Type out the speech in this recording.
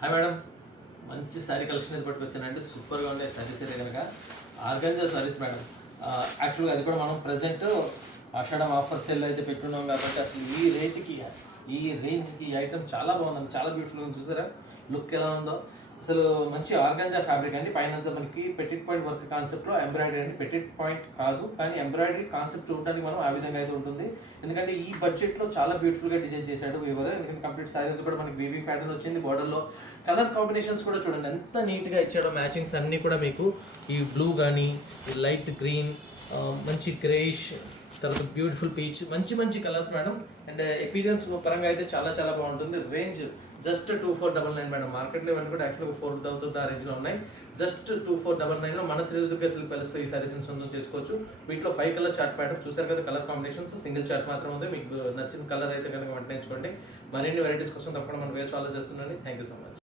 Hi madam, మంచి sari collection అయితే పట్టుకొచ్చానండి. సూపర్గా ఉండే శారీస్ అయితే కనుక ఆర్గంజా శారీస్ మేడం. యాక్చువల్గా అది కూడా మనం ప్రజెంట్ ఆషాఢం ఆఫర్ సేల్ అయితే పెట్టున్నాం కాబట్టి అసలు ఈ రేట్కి ఈ రేంజ్కి ఈ ఐటమ్ చాలా బాగుందండి. చాలా బ్యూటిఫుల్గా ఉంది. చూసారా లుక్ ఎలా ఉందో. అసలు మంచి ఆర్గంజా ఫ్యాబ్రిక్ అండి. పైన మనకి పెటిట్ పాయింట్ వర్క్ కాన్సెప్ట్లో ఎంబ్రాయిడరీ అండి. పెటిట్ పాయింట్ కాదు కానీ ఎంబ్రాయిడరీ కాన్సెప్ట్ చూడడానికి మనం ఆ విధంగా అయితే ఉంటుంది. ఎందుకంటే ఈ బడ్జెట్లో చాలా బ్యూటిఫుల్గా డిజైన్ చేశాడు వీవర్. ఎందుకంటే కంప్లీట్ శారీ అంతా కూడా మనకి వీవింగ్ ప్యాటర్న్ వచ్చింది. బార్డర్లో కలర్ కాంబినేషన్స్ కూడా చూడండి ఎంత నీట్గా ఇచ్చాడో. మ్యాచింగ్స్ అన్నీ కూడా మీకు ఈ బ్లూ కానీ లైట్ గ్రీన్, మంచి గ్రేష్, తర్వాత బ్యూటిఫుల్ పీచ్, మంచి మంచి కలర్స్ మేడం. అండ్ ఎపీరియన్స్ పరంగా అయితే చాలా చాలా బాగుంటుంది. Range just 2499 madam. మార్కెట్లో ఇవన్నీ కూడా యాక్చువల్గా 4000 ఆ రేంజ్లో ఉన్నాయి. జస్ట్ 2499లో మన శ్రీదుర్గ సిల్క్ ప్యాలెస్లో ఈ సారీస్ సొంతం చేసుకోవచ్చు. వీటిలో 5 కలర్ చార్ట్ ప్యాటర్న్ చూసారు కదా. కలర్ కాంబినేషన్స్ సింగిల్ చార్ట్ మాత్రం ఉంది. మీకు నచ్చిన కలర్ అయితే కనుక వెంటనే ఎంచుకోండి. మరిన్ని వెరైటీస్ కోసం తప్పకుండా మన వేస్ ఫాలో చేస్తున్నాండి. Thank you so much.